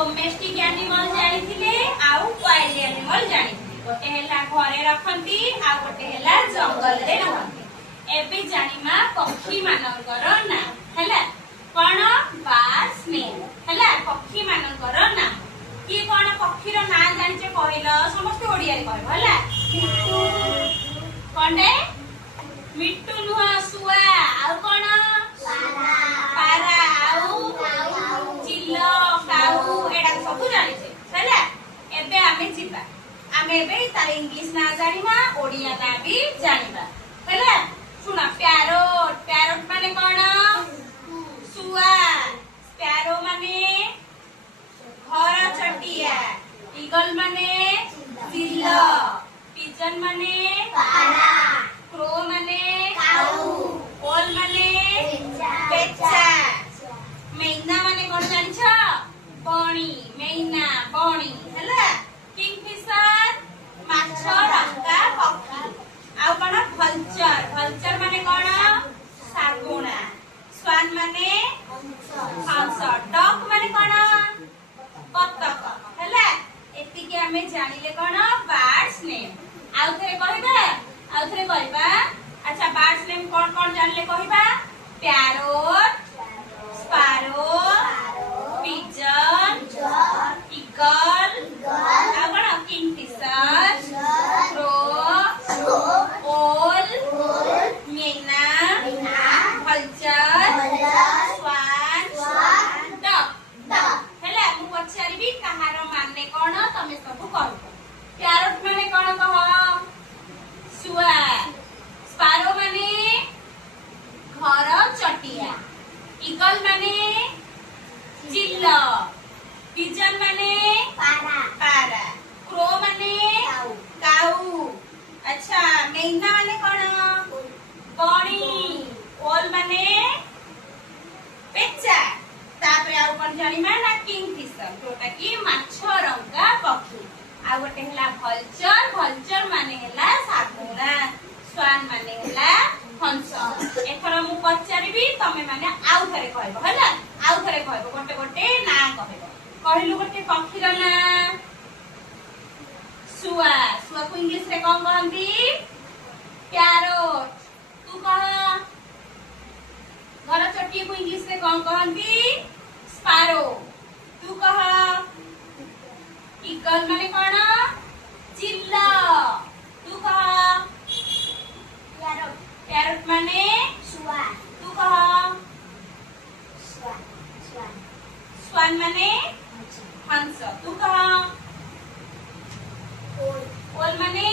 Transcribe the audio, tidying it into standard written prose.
domestic animal जानिथिले आउ wild animal जानिथिले गोटे हैला घरे रखंती आ गोटे हैला जंगल रे रखंती एबे जानिमा पक्षी मानकर ना हैला कोन बास नेम हैला पक्षी मानकर ना की कोन पक्षी रो ना जानिचे कहिलो समस्त ओडिया रे कहबो हैला कोने मिट्टू नुहा सुआ आउ कोन पारा आउ चिल्लो काऊ एडा सब जानिछे हैला एबे आमे जिबा आमे एबे तार इंग्लिश ना जानिबा ओडिया ना भी जानिबा हैला सुना पैरोट पैरोट माने कोन सुआ स्पैरो माने घर चटिया ईगल माने चिल्लो पिजन माने पारा क्रो माने काऊ ओल माने पेचा मैना माने कोन जानिछ बणी मैना बणी हैला किंगफिशर माछ रंगा पक्षी आ कोन भल्चर भल्चर माने कोन सागुणा स्वान माने हंस डक माने कोन बतक हैला एति के हमें जानिले कोन बर्ड्स नेम आउ थरे कहबा अच्छा बर्ड्स नेम कोन कोन जानले कहबा पैरोट स्पैरो पिजन ईगल आ कोन किंगफिशर क्रो ओल मैना भल्चर स्वान डक हैला मु पछारिबी कहार माने कोन तमे सब कहबो पैरोट माने कोन कह सुआ स्पैरो माने घर चटिया ईगल माने चिल्लो पिजन माने पारा क्रो माने काऊ अच्छा मैना माने कोन बणी ओल माने पेचा तापरे आउ कोन जानिमा ना किंगफिशर जोटा की माछ रंगा पक्षी आ गोटे हला भल्चर भल्चर माने हला सागुणा स्वान माने हला हंस एथरा मु पचारिबी तमे माने आउ थरे कहबो हला आउ थरे कहबो गोटे गोटे ना कहबो कहिलु गोटे पक्षी रो ना सुआ सुआ को इंग्लिश रे कोन कहंती पैरोट तू कह घर चटिया को इंग्लिश रे कोन कहंती स्पैरो तू कह ईगल माने कोन चिल्लो तू कह पैरोट पैरोट माने सुआ तू कह स्वान माने हंस तू कह ओल माने